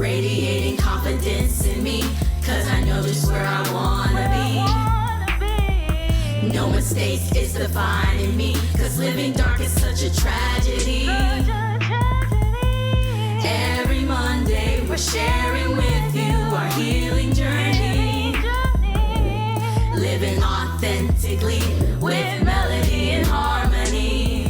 radiating confidence in me, cause I know just where I wanna be. No mistakes, it's defining me, cause living dark is such a tragedy. Every Monday we're sharing with you our healing journey, living authentically with melody and harmony.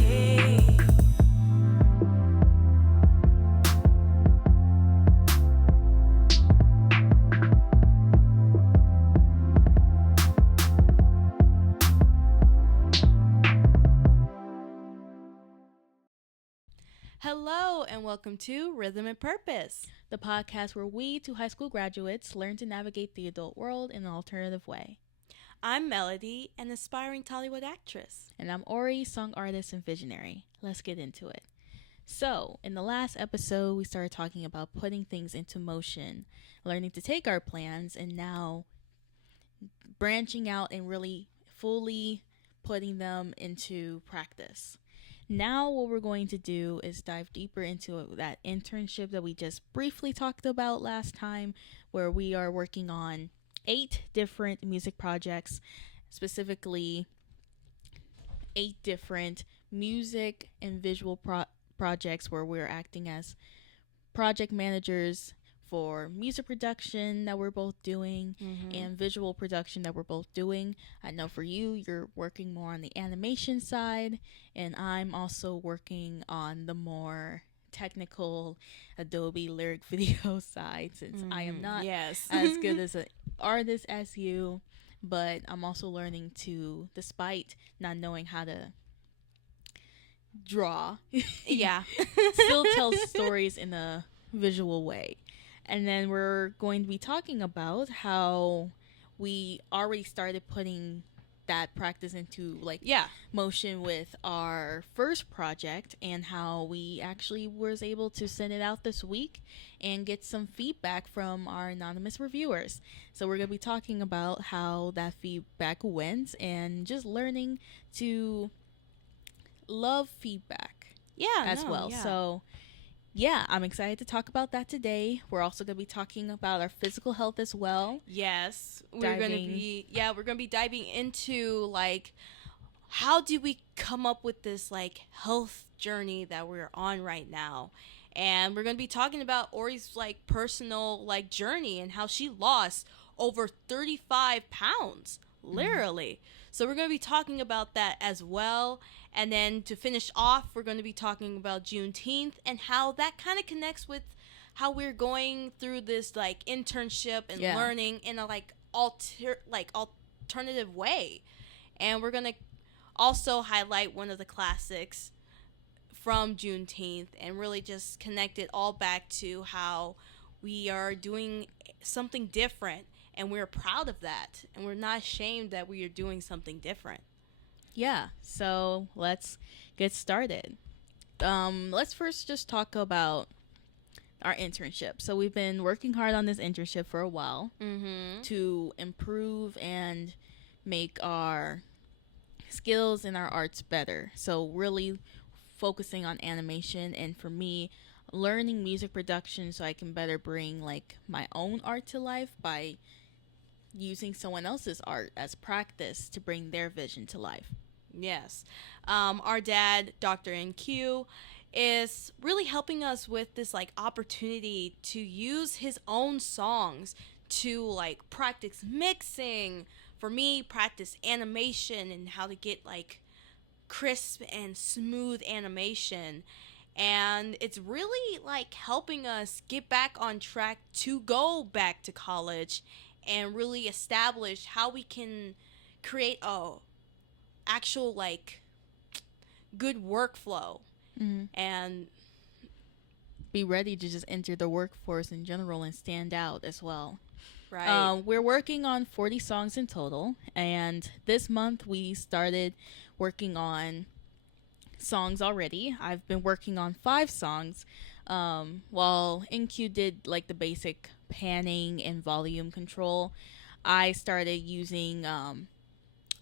Hello and welcome to Rhythm and Purpose, the podcast where we, two high school graduates, learn to navigate the adult world in an alternative way. I'm Melody, an aspiring Tollywood actress. And I'm Ori, song artist and visionary. Let's get into it. So, in the last episode, we started talking about putting things into motion, learning to take our plans, and now branching out and really fully putting them into practice. Now what we're going to do is dive deeper into that internship that we just briefly talked about last time, where we are working on 8 different music projects, specifically 8 different music and visual projects where we're acting as project managers for music production that we're both doing and visual production that we're both doing. I know for you, you're working more on the animation side, and I'm also working on the more technical Adobe lyric video side, since I am not as good as an artist as you, but I'm also learning to, despite not knowing how to draw, still tell stories in a visual way. And then we're going to be talking about how we already started putting that practice into motion with our first project, and how we actually was able to send it out this week and get some feedback from our anonymous reviewers. So we're going to be talking about how that feedback went and just learning to love feedback as well. So yeah, I'm excited to talk about that today. We're also going to be talking about our physical health as well. Yes, we're going to be diving into how did we come up with this health journey that we're on right now. And we're going to be talking about Ori's personal journey and how she lost over 35 pounds, literally. So we're going to be talking about that as well. And then to finish off, we're going to be talking about Juneteenth and how that kind of connects with how we're going through this internship and learning in a alternative way. And we're going to also highlight one of the classics from Juneteenth and really just connect it all back to how we are doing something different. And we're proud of that. And we're not ashamed that we are doing something different. Yeah, so let's get started. Let's first just talk about our internship. So we've been working hard on this internship for a while to improve and make our skills and our arts better. So really focusing on animation, and for me, learning music production so I can better bring my own art to life by using someone else's art as practice to bring their vision to life. Yes. Our dad, Dr. NQ, is really helping us with this opportunity to use his own songs to practice mixing, for me practice animation and how to get crisp and smooth animation. And it's really helping us get back on track to go back to college and really establish how we can create a actual good workflow and be ready to just enter the workforce in general and stand out as well. Right. We're working on 40 songs in total, and this month we started working on songs already. I've been working on 5 songs, while NQ did the basic panning and volume control. I started using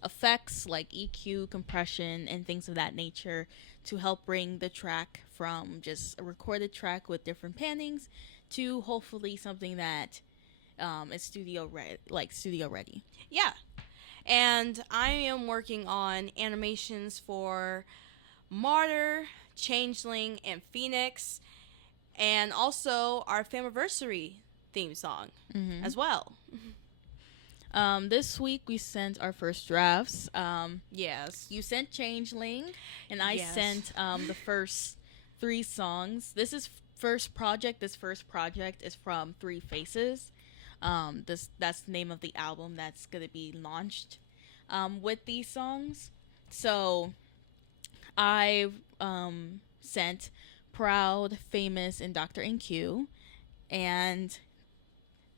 effects like EQ, compression, and things of that nature to help bring the track from just a recorded track with different pannings to hopefully something that is studio ready. Yeah. And I am working on animations for Martyr, Changeling, and Phoenix, and also our Famiversary theme song as well. This week we sent our first drafts. Yes. You sent Changeling, and I Yes. sent the first 3 songs. This is first project. This first project is from Three Faces. That's the name of the album that's gonna be launched with these songs. So I sent Proud, Famous, and Dr. NQ, and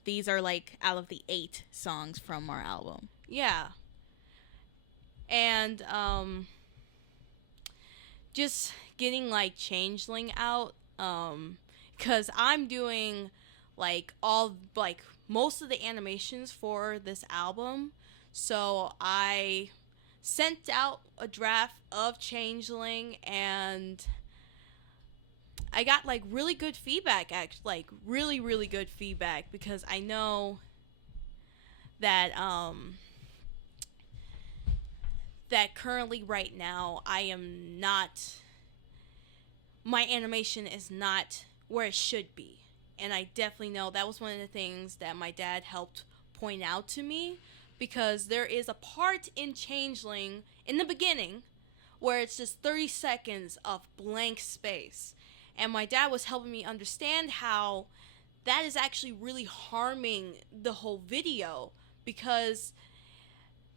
these are like out of the 8 songs from our album. Yeah. And just getting like Changeling out, cuz I'm doing like most of the animations for this album. So I sent out a draft of Changeling, and I got like really good feedback, like really really good feedback, because I know that that currently right now my animation is not where it should be. And I definitely know that was one of the things that my dad helped point out to me, because there is a part in Changeling in the beginning where it's just 30 seconds of blank space. And my dad was helping me understand how that is actually really harming the whole video, because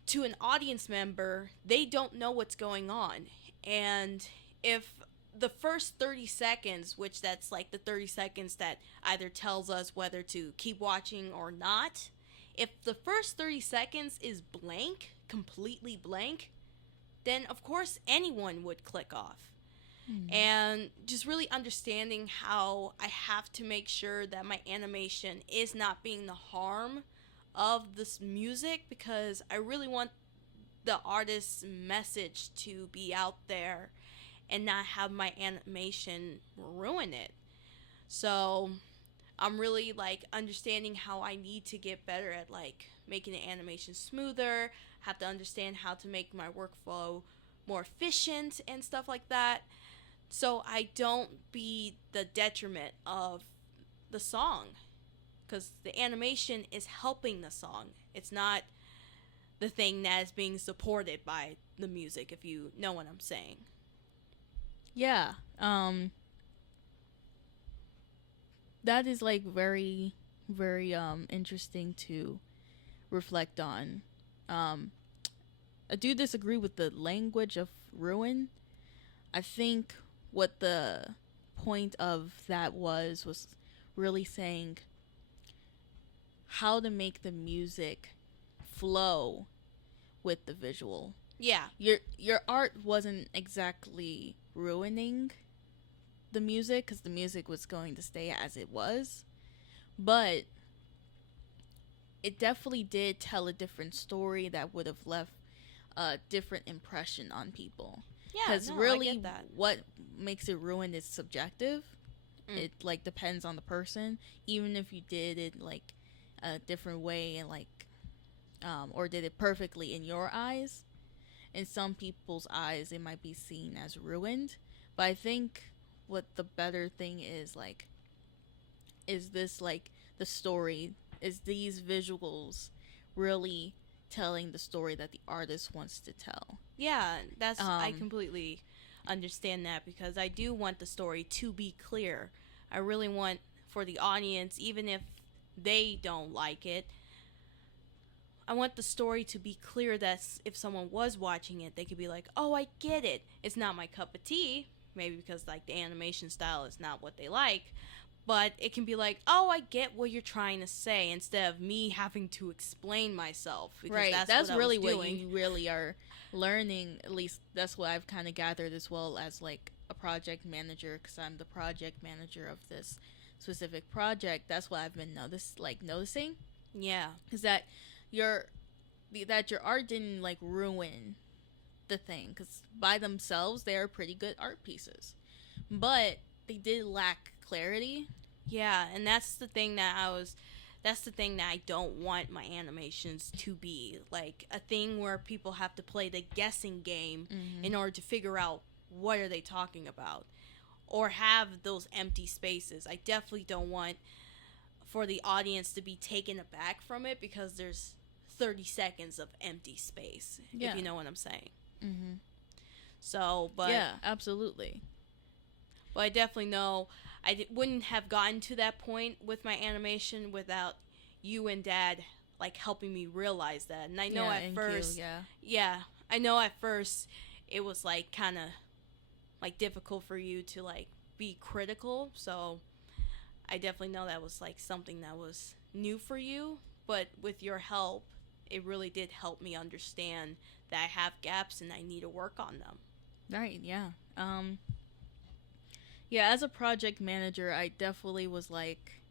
to an audience member, they don't know what's going on. And if the first 30 seconds, which that's like the 30 seconds that either tells us whether to keep watching or not, if the first 30 seconds is blank, completely blank, then of course anyone would click off. And just really understanding how I have to make sure that my animation is not being the harm of this music, because I really want the artist's message to be out there and not have my animation ruin it. So I'm really like understanding how I need to get better at like making the animation smoother, have to understand how to make my workflow more efficient and stuff like that, so I don't be the detriment of the song, because the animation is helping the song. It's not the thing that is being supported by the music, if you know what I'm saying. Yeah. That is like very, very interesting to reflect on. I do disagree with the language of ruin. I think what the point of that was really saying how to make the music flow with the visual. Yeah. Your art wasn't exactly ruining the music, because the music was going to stay as it was, but it definitely did tell a different story that would have left a different impression on people. Yeah, Because no, really I get that. what makes it ruined is subjective. It like depends on the person. Even if you did it like a different way, and like or did it perfectly in your eyes, in some people's eyes it might be seen as ruined. But I think what the better thing is, like, is this like the story, is these visuals really telling the story that the artist wants to tell. Yeah, that's I completely understand that, because I do want the story to be clear. I really want for the audience, even if they don't like it, I want the story to be clear, that if someone was watching it, they could be like, "Oh, I get it. It's not my cup of tea." Maybe because like the animation style is not what they like, but it can be like, "Oh, I get what you're trying to say," instead of me having to explain myself. Because Right, that's what really I was what doing. you really are learning. At least that's what I've kind of gathered, as well as like a project manager, because I'm the project manager of this specific project. That's what I've been noticing Yeah. is that your art didn't like ruin the thing, because by themselves they are pretty good art pieces, but they did lack clarity Yeah, and that's the thing that I don't want my animations to be. Like a thing where people have to play the guessing game Mm-hmm. in order to figure out what are they talking about, or have those empty spaces. I definitely don't want for the audience to be taken aback from it because there's 30 seconds of empty space, Yeah. if you know what I'm saying. Mm-hmm. So, but Yeah, absolutely. But I definitely know wouldn't have gotten to that point with my animation without you and Dad like helping me realize that. And I know Yeah, at and first, Q, yeah. yeah, I know at first it was like kind of like difficult for you to like be critical. So I definitely know that was like something that was new for you. But with your help, it really did help me understand that I have gaps and I need to work on them. Right, yeah. Yeah, as a project manager, I definitely was like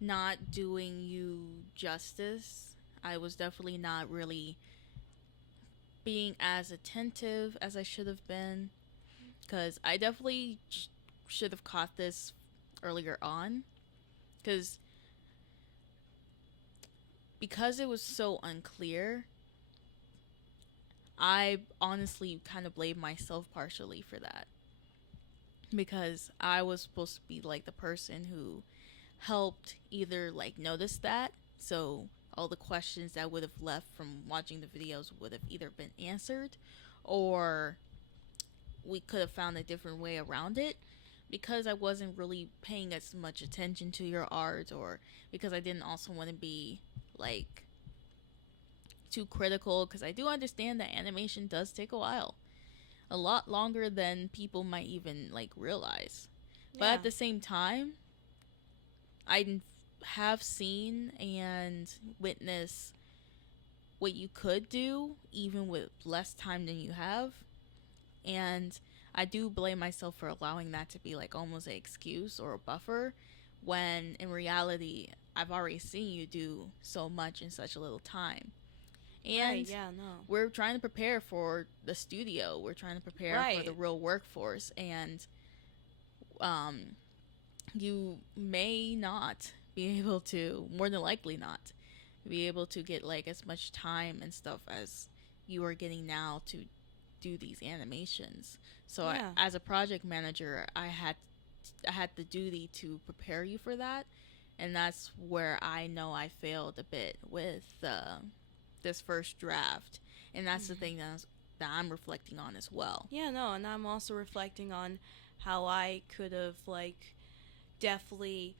not doing you justice. I was definitely not really being as attentive as I should have been, because I definitely should have caught this earlier on, because it was so unclear. I honestly kind of blame myself partially for that, because I was supposed to be like the person who helped either like notice that, so all the questions that would have left from watching the videos would have either been answered, or we could have found a different way around it, because I wasn't really paying as much attention to your art, or because I didn't also want to be like too critical, because I do understand that animation does take a while, a lot longer than people might even like realize. But at the same time, I have seen and witnessed what you could do even with less time than you have, and I do blame myself for allowing that to be like almost an excuse or a buffer, when in reality I've already seen you do so much in such a little time. And Right, yeah, no. we're trying to prepare for the studio, we're trying to prepare for the real workforce, and you may not be able to, more than likely not, be able to get like as much time and stuff as you are getting now to do these animations. So Yeah. as a project manager, I had the duty to prepare you for that, and that's where I know I failed a bit with this first draft, and that's the thing that I'm reflecting on as well. Yeah, no, and I'm also reflecting on how I could have like definitely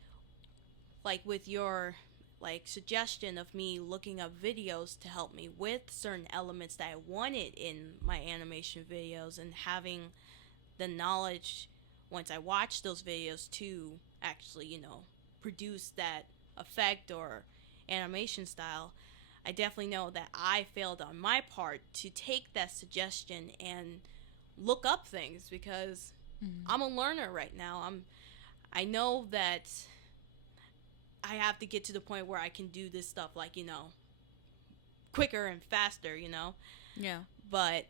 like with your like suggestion of me looking up videos to help me with certain elements that I wanted in my animation videos, and having the knowledge once I watched those videos to actually, produce that effect or animation style. I definitely know that I failed on my part to take that suggestion and look up things, because I'm a learner right now. I know that I have to get to the point where I can do this stuff like, quicker and faster, Yeah. But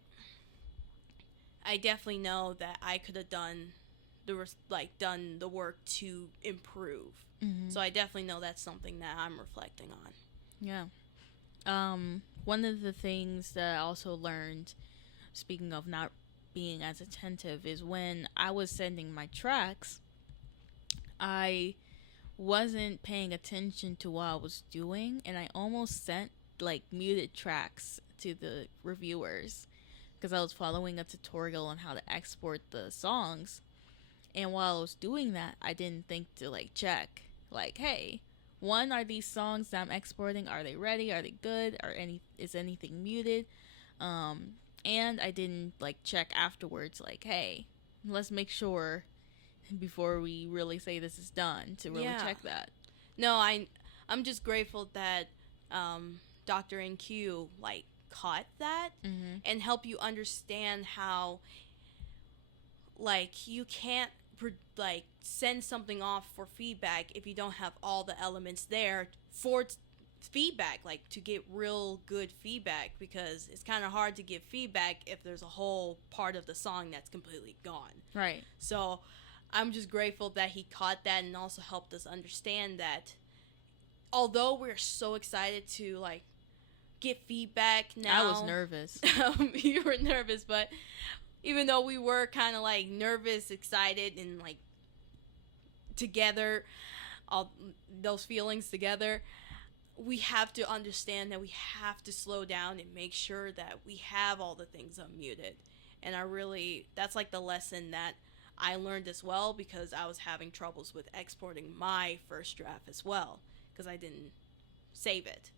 I definitely know that I could have done done the work to improve. So I definitely know that's something that I'm reflecting on. Yeah. One of the things that I also learned, speaking of not being as attentive, is when I was sending my tracks, I wasn't paying attention to what I was doing, and I almost sent like muted tracks to the reviewers, because I was following a tutorial on how to export the songs. And while I was doing that, I didn't think to like check, like, hey, one, are these songs that I'm exporting, are they ready? Are they good? Is anything muted? And I didn't like check afterwards, like, hey, let's make sure before we really say this is done to really check that. No, I'm just grateful that Dr. NQ like caught that and help you understand how like you can't like send something off for feedback if you don't have all the elements there for feedback, like to get real good feedback, because it's kind of hard to give feedback if there's a whole part of the song that's completely gone. Right. So I'm just grateful that he caught that and also helped us understand that although we're so excited to like get feedback now. I was nervous. You were nervous, but even though we were kind of like nervous, excited, and like together, all those feelings together, we have to understand that we have to slow down and make sure that we have all the things unmuted. And that's like the lesson that I learned as well, because I was having troubles with exporting my first draft as well because I didn't save it.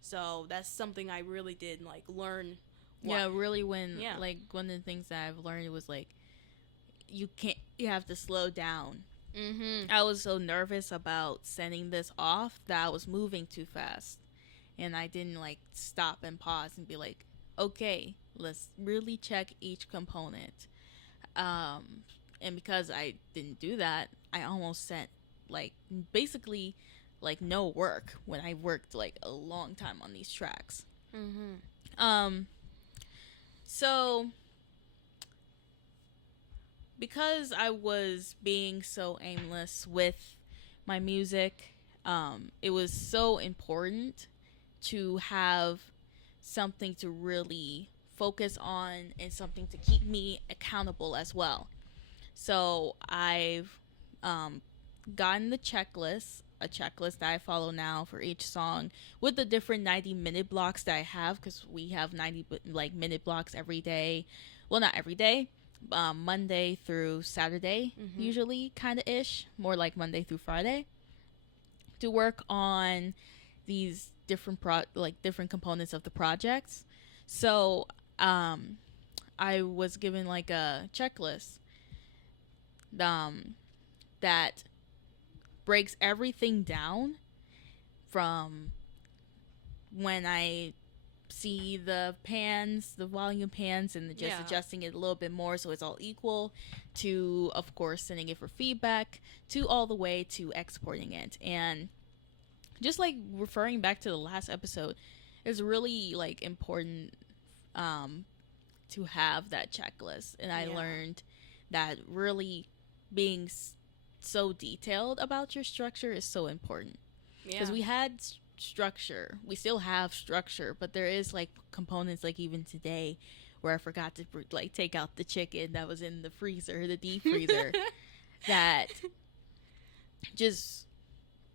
So that's something I really did like learn. Yeah, really. Like one of the things that I've learned was like you have to slow down. Mm-hmm. I was so nervous about sending this off that I was moving too fast, and I didn't like stop and pause and be like, okay, let's really check each component. And because I didn't do that, I almost sent like basically like no work when I worked like a long time on these tracks. Mm-hmm. So because I was being so aimless with my music, it was so important to have something to really focus on and something to keep me accountable as well. So I've gotten a checklist that I follow now for each song with the different 90-minute blocks that I have, because we have 90 minute blocks every day. Well, not every day. Monday through Saturday, usually, kind of ish, more like Monday through Friday, to work on these different different components of the projects. So, I was given like a checklist, that breaks everything down from when I see the volume pans, and just adjusting it a little bit more so it's all equal, to of course sending it for feedback, to all the way to exporting it. And just like referring back to the last episode, it's really like important to have that checklist. And I learned that really being so detailed about your structure is so important, because we had structure, we still have structure, but there is like components, like even today where I forgot to like take out the chicken that was in the freezer, the deep freezer, that just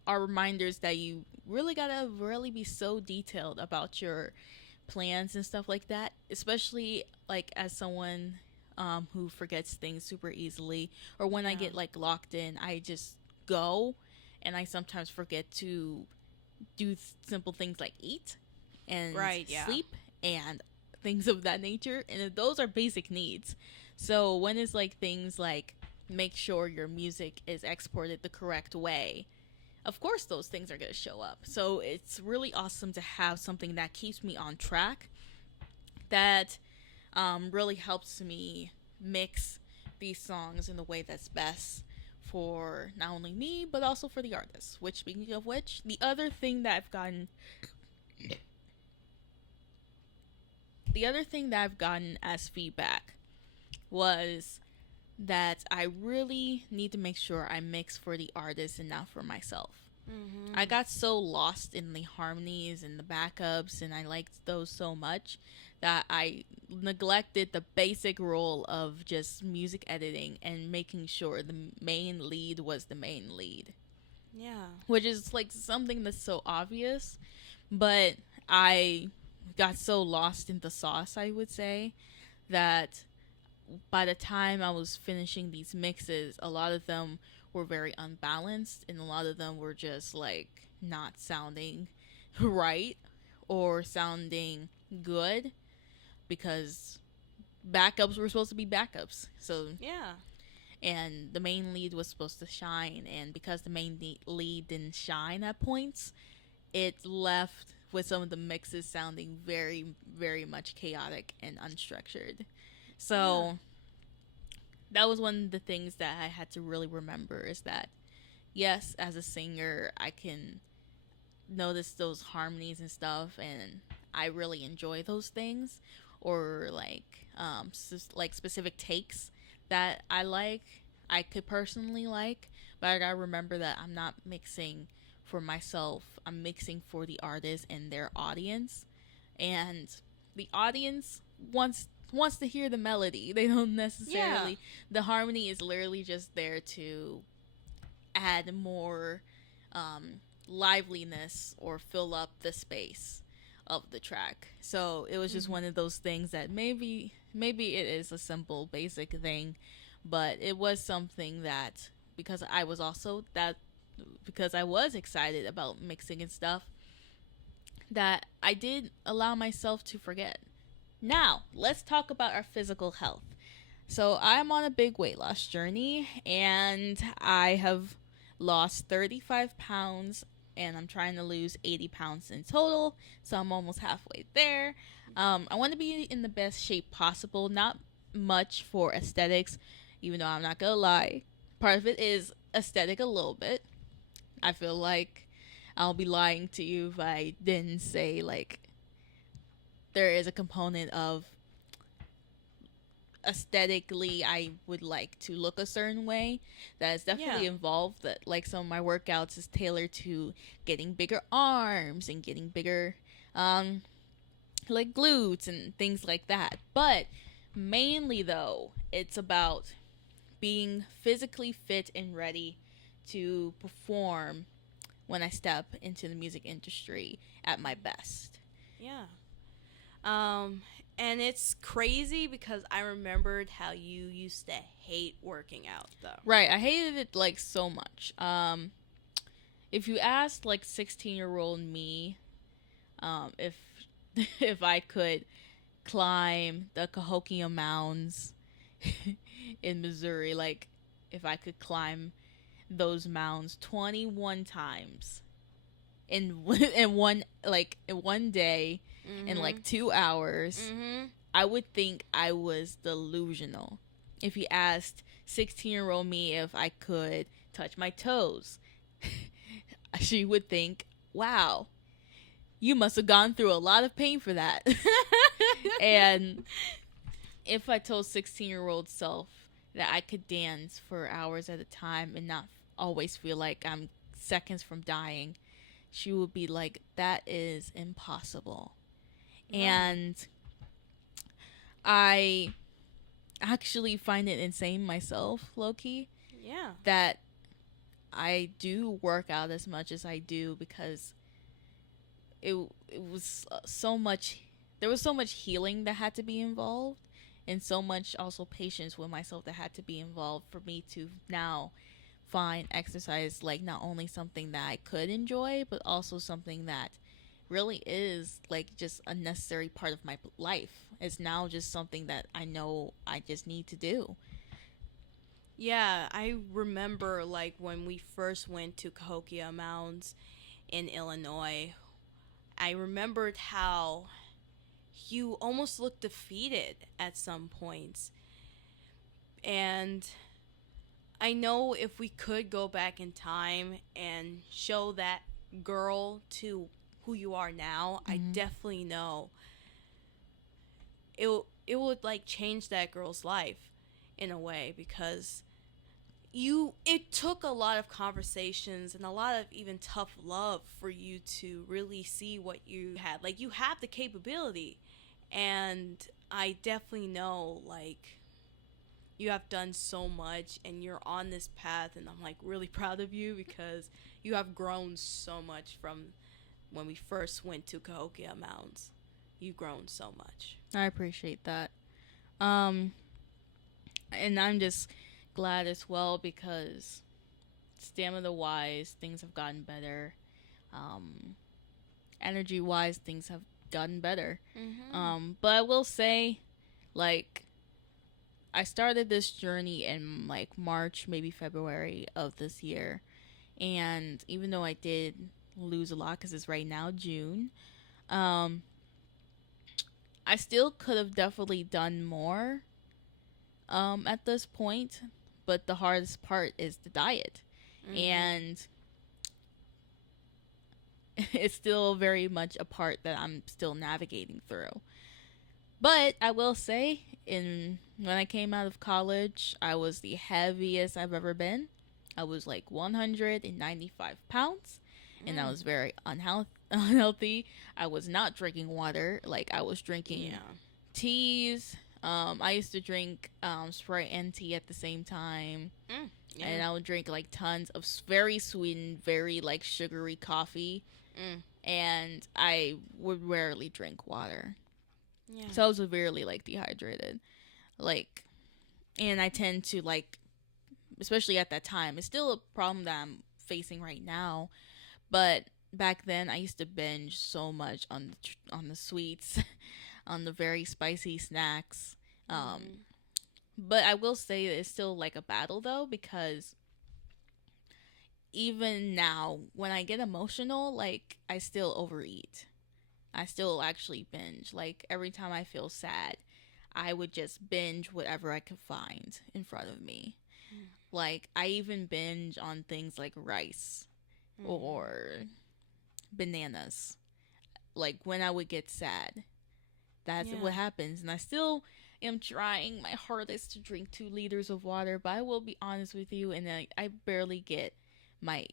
are reminders that you really gotta really be so detailed about your plans and stuff like that, especially like as someone who forgets things super easily, or when I get like locked in, I just go, and I sometimes forget to do simple things like eat and sleep and things of that nature, and those are basic needs. So when it's like things like make sure your music is exported the correct way, of course those things are going to show up. So it's really awesome to have something that keeps me on track, that really helps me mix these songs in the way that's best for not only me but also for the artist. Which, speaking of which, the other thing that I've gotten as feedback was that I really need to make sure I mix for the artist and not for myself. I got so lost in the harmonies and the backups, and I liked those so much that I neglected the basic role of just music editing and making sure the main lead was the main lead. Yeah. Which is like something that's so obvious, but I got so lost in the sauce, I would say, that by the time I was finishing these mixes, a lot of them were very unbalanced, and a lot of them were just like not sounding right or sounding good, because backups were supposed to be backups. So and the main lead was supposed to shine, and because the main lead didn't shine at points, it left with some of the mixes sounding very, very much chaotic and unstructured. So that was one of the things that I had to really remember, is that yes, as a singer, I can notice those harmonies and stuff, and I really enjoy those things, or like like specific takes that I like. I could personally like, but I gotta remember that I'm not mixing for myself. I'm mixing for the artist and their audience, and the audience wants to hear the melody. They don't necessarily. The harmony is literally just there to add more liveliness or fill up the space of the track. So it was just one of those things that maybe it is a simple basic thing, but it was something that because I was excited about mixing and stuff, that I did allow myself to forget. Now, let's talk about our physical health. So, I'm on a big weight loss journey, and I have lost 35 pounds, and I'm trying to lose 80 pounds in total. So, I'm almost halfway there. I want to be in the best shape possible, not much for aesthetics, even though I'm not gonna lie. Part of it is aesthetic a little bit. I feel like I'll be lying to you if I didn't say, like, there is a component of aesthetically I would like to look a certain way that is definitely involved. That, like, some of my workouts is tailored to getting bigger arms and getting bigger like glutes and things like that. But mainly though, it's about being physically fit and ready to perform when I step into the music industry at my best. Yeah. And it's crazy because I remembered how you used to hate working out, though. Right, I hated it, like, so much. If you asked, like, 16-year-old me, if if I could climb the Cahokia Mounds in Missouri, like, if I could climb those mounds 21 times in one day, in like 2 hours, I would think I was delusional. If you asked 16-year-old me if I could touch my toes, she would think, wow, you must have gone through a lot of pain for that. And if I told 16-year-old self that I could dance for hours at a time and not always feel like I'm seconds from dying, she would be like, that is impossible. And I actually find it insane myself, low-key. Yeah. That I do work out as much as I do because it was so much, there was so much healing that had to be involved, and so much also patience with myself that had to be involved for me to now find exercise like not only something that I could enjoy, but also something that really is like just a necessary part of my life. It's now just something that I know I just need to do. Yeah, I remember like when we first went to Cahokia Mounds in Illinois, I remembered how you almost looked defeated at some points. And I know if we could go back in time and show that girl to who you are now, I definitely know it would like change that girl's life in a way, because it took a lot of conversations and a lot of even tough love for you to really see what you had. Like, you have the capability, and I definitely know like you have done so much and you're on this path, and I'm like really proud of you because you have grown so much from when we first went to Cahokia Mounds. You've grown so much. I appreciate that. And I'm just glad as well because stamina wise things have gotten better. Energy wise things have gotten better. But I will say, like, I started this journey in like March, maybe February of this year, and even though I did lose a lot because it's right now June, I still could have definitely done more at this point, but the hardest part is the diet. And it's still very much a part that I'm still navigating through. But I will say, when I came out of college, I was the heaviest I've ever been. I was like 195 pounds, and I was very unhealthy. I was not drinking water. Like, I was drinking teas. I used to drink Sprite and tea at the same time. And I would drink like tons of very sweetened, very like sugary coffee. And I would rarely drink water. Yeah. So I was severely like dehydrated. Like, and I tend to like, especially at that time, it's still a problem that I'm facing right now. But back then, I used to binge so much on the sweets, on the very spicy snacks. But I will say it's still like a battle though, because even now, when I get emotional, like, I still overeat. I still actually binge. Like, every time I feel sad, I would just binge whatever I could find in front of me. Like, I even binge on things like rice or bananas. Like, when I would get sad, that's what happens. And I still am trying my hardest to drink 2 liters of water, but I will be honest with you, and I barely get my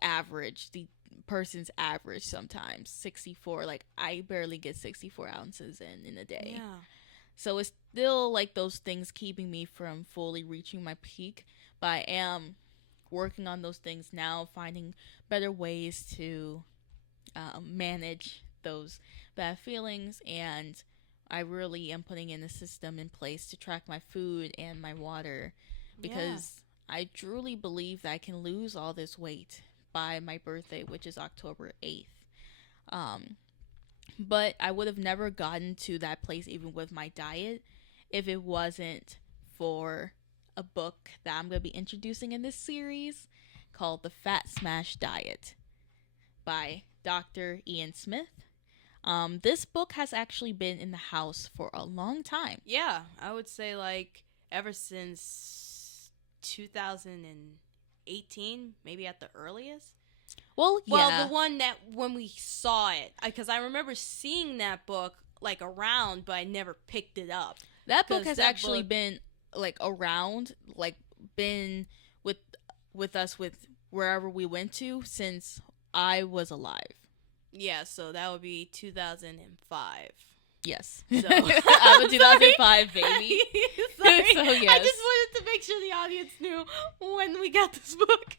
average, the person's average sometimes, 64. Like, I barely get 64 ounces in a day. Yeah. So it's still like those things keeping me from fully reaching my peak, but I am working on those things now, finding better ways to manage those bad feelings, and I really am putting in a system in place to track my food and my water, because I truly believe that I can lose all this weight by my birthday, which is October 8th. But I would have never gotten to that place even with my diet if it wasn't for a book that I'm going to be introducing in this series called The Fat Smash Diet by Dr. Ian Smith. This book has actually been in the house for a long time. Yeah, I would say like ever since 2018, maybe at the earliest. Well, the one that when we saw it, because I remember seeing that book like around, but I never picked it up. That book has actually been like around, like been with us with wherever we went to since I was alive. Yeah, so that would be 2005. Yes. So I'm a 2005 baby. Sorry. So, yes. I just wanted to make sure the audience knew when we got this book.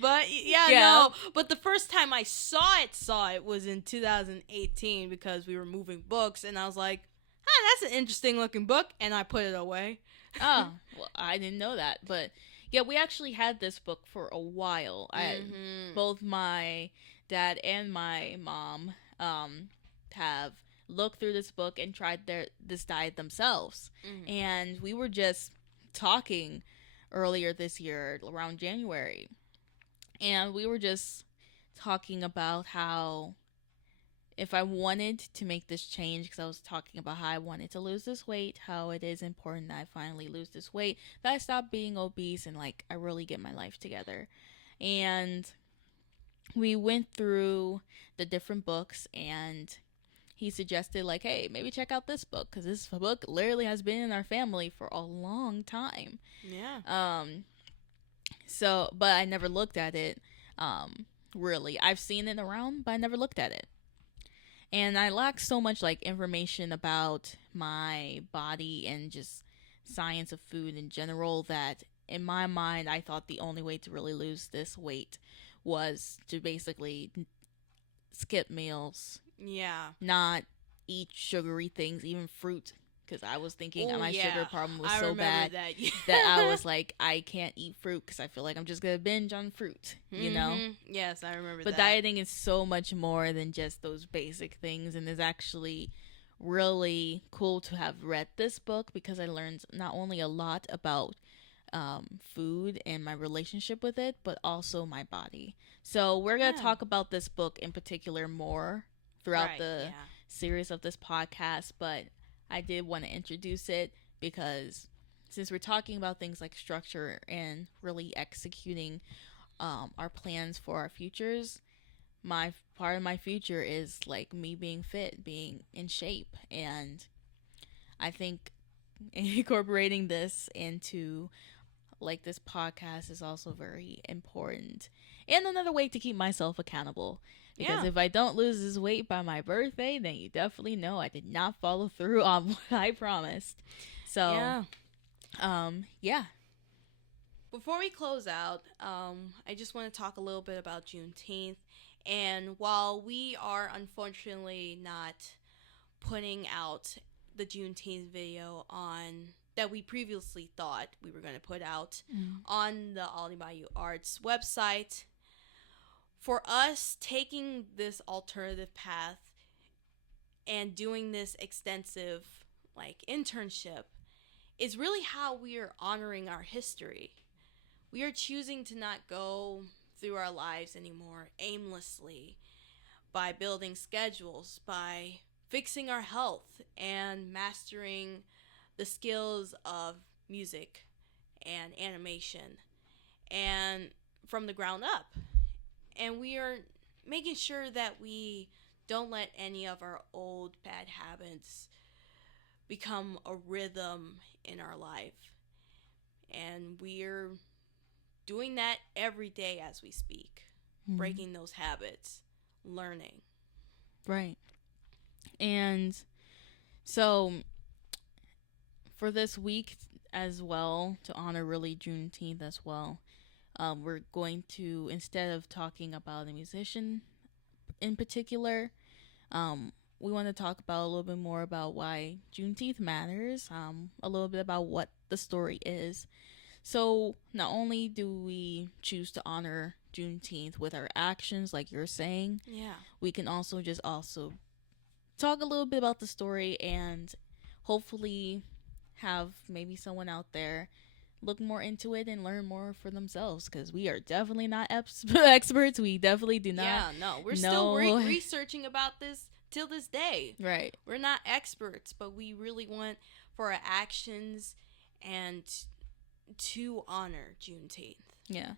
But no. But the first time I saw it was in 2018 because we were moving books, and I was like, that's an interesting looking book, and I put it away. Oh, well, I didn't know that, but yeah, we actually had this book for a while. Both my dad and my mom have looked through this book and tried this diet themselves. And we were just talking earlier this year around January, and we were just talking about how if I wanted to make this change, because I was talking about how I wanted to lose this weight, how it is important that I finally lose this weight, that I stop being obese and like I really get my life together. And we went through the different books, and he suggested like, hey, maybe check out this book, because this book literally has been in our family for a long time. Yeah. So, but I never looked at it. Really, I've seen it around, but I never looked at it. And I lack so much like information about my body and just science of food in general that in my mind I thought the only way to really lose this weight was to basically skip meals. Yeah. Not eat sugary things, even fruit. Because I was thinking my sugar problem was so bad that I was like, I can't eat fruit because I feel like I'm just going to binge on fruit, you know? Yes, I remember that. But dieting is so much more than just those basic things, and it's actually really cool to have read this book because I learned not only a lot about food and my relationship with it, but also my body. So we're going to talk about this book in particular more throughout the series of this podcast, but I did want to introduce it because since we're talking about things like structure and really executing our plans for our futures, part of my future is like me being fit, being in shape, and I think incorporating this into like this podcast is also very important. And another way to keep myself accountable. Because Yeah. if I don't lose this weight by my birthday, then you definitely know I did not follow through on what I promised. So, yeah. Before we close out, I just want to talk a little bit about Juneteenth. And while we are unfortunately not putting out the Juneteenth video on that we previously thought we were going to put out on the Ollie Bayou Arts website, for us taking this alternative path and doing this extensive like internship is really how we are honoring our history. We are choosing to not go through our lives anymore aimlessly by building schedules, by fixing our health and mastering the skills of music and animation and from the ground up. And we are making sure that we don't let any of our old bad habits become a rhythm in our life. And we're doing that every day as we speak, breaking those habits, learning. Right. And so for this week as well, to honor really Juneteenth as well, we're going to, instead of talking about a musician in particular, we want to talk about a little bit more about why Juneteenth matters, a little bit about what the story is. So not only do we choose to honor Juneteenth with our actions, like you're saying, we can also talk a little bit about the story and hopefully have maybe someone out there look more into it and learn more for themselves, because we are definitely not experts. We definitely do not. We're still researching about this till this day. Right. We're not experts, but we really want for our actions and to honor Juneteenth. Yeah.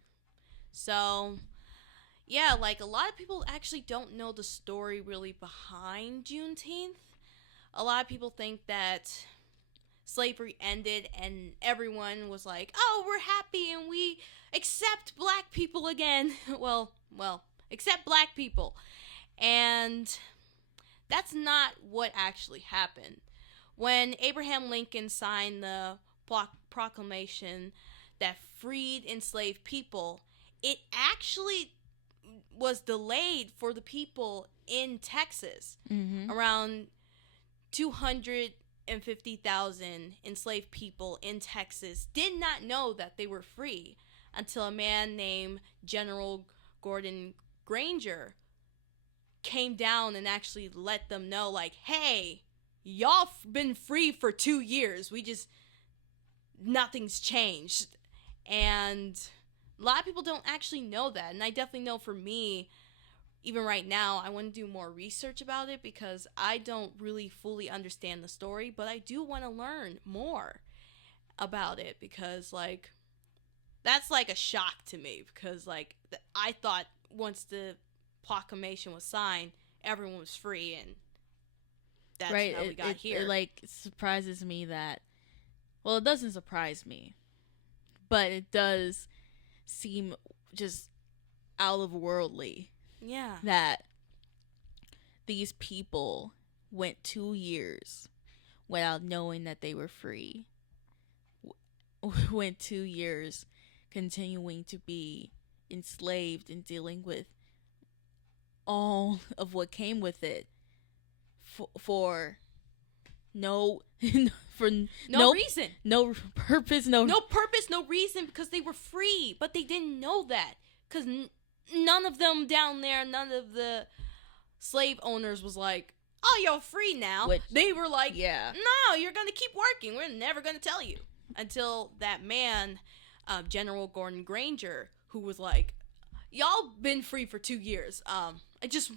So, yeah, like a lot of people actually don't know the story really behind Juneteenth. A lot of people think that slavery ended and everyone was like, oh, we're happy and we accept black people again. well, accept black people. And that's not what actually happened. When Abraham Lincoln signed the proclamation that freed enslaved people, it actually was delayed for the people in Texas. Around 250,000 enslaved people in Texas did not know that they were free until a man named General Gordon Granger came down and actually let them know, like, hey, y'all been free for 2 years. Nothing's changed. And a lot of people don't actually know that. And I definitely know for me, even right now, I want to do more research about it because I don't really fully understand the story, but I do want to learn more about it because, like, that's like a shock to me because, like, I thought once the proclamation was signed, everyone was free, and that's how we got here. It, like, surprises me that, well, it doesn't surprise me, but it does seem just out of worldly. Yeah. That these people went 2 years without knowing that they were free. Went 2 years continuing to be enslaved and dealing with all of what came with it for no reason, no purpose, no reason, because they were free, but they didn't know that because none of them down there, none of the slave owners was like, oh, you're free now. They were like, no, you're gonna keep working, we're never gonna tell you, until that man, General Gordon Granger, who was like, y'all been free for 2 years. I just,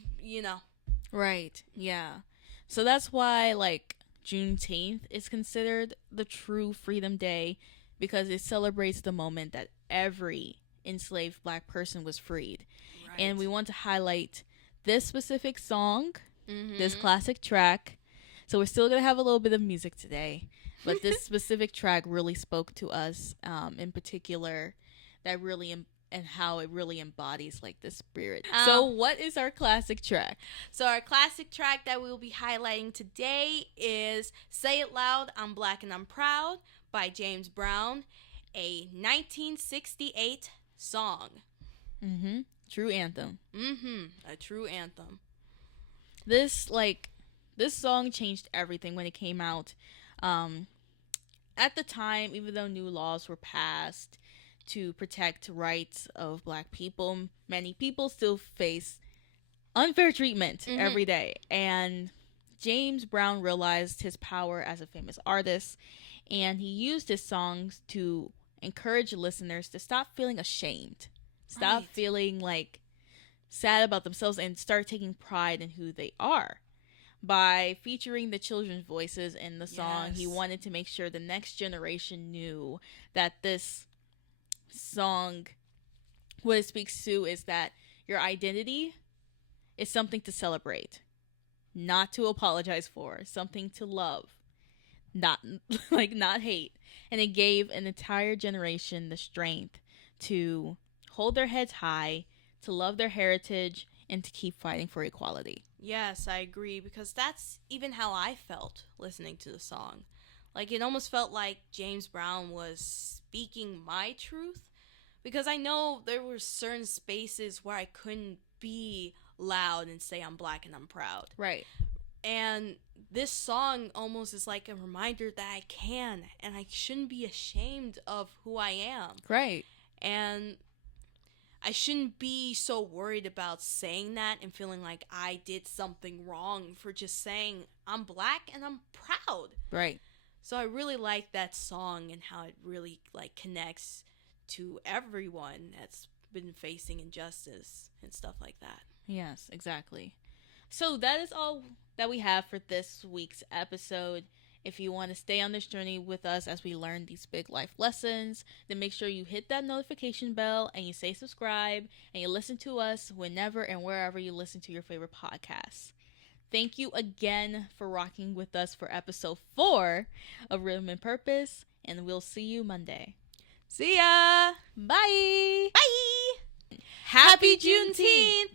Right, yeah. So that's why, like, Juneteenth is considered the true Freedom Day, because it celebrates the moment that every enslaved black person was freed. Right. And we want to highlight this specific song, this classic track, So we're still going to have a little bit of music today. But this specific track really spoke to us, in particular, that really and how it really embodies like the spirit. So what is our classic track? So our classic track that we will be highlighting today is Say It Loud, I'm Black and I'm Proud by James Brown, a 1968 song. True anthem. A true anthem. This song changed everything when it came out. At the time, even though new laws were passed to protect rights of Black people, many people still face unfair treatment every day. And James Brown realized his power as a famous artist, and he used his songs to encourage listeners to stop feeling ashamed, stop feeling like sad about themselves, and start taking pride in who they are. By featuring the children's voices in the song, he wanted to make sure the next generation knew that this song, what it speaks to is that your identity is something to celebrate, not to apologize for, something to love, not hate. And it gave an entire generation the strength to hold their heads high, to love their heritage, and to keep fighting for equality. Yes, I agree, because that's even how I felt listening to the song. Like, it almost felt like James Brown was speaking my truth, because I know there were certain spaces where I couldn't be loud and say I'm Black and I'm proud. Right. And this song almost is like a reminder that I can, and I shouldn't be ashamed of who I am. Right. And I shouldn't be so worried about saying that and feeling like I did something wrong for just saying I'm Black and I'm proud. Right. So I really like that song and how it really like connects to everyone that's been facing injustice and stuff like that. Yes, exactly. So that is all that we have for this week's episode. If you want to stay on this journey with us as we learn these big life lessons, then make sure you hit that notification bell and you say subscribe and you listen to us whenever and wherever you listen to your favorite podcasts. Thank you again for rocking with us for episode 4 of Rhythm and Purpose, and we'll see you Monday. See ya! Bye! Bye! Happy Juneteenth!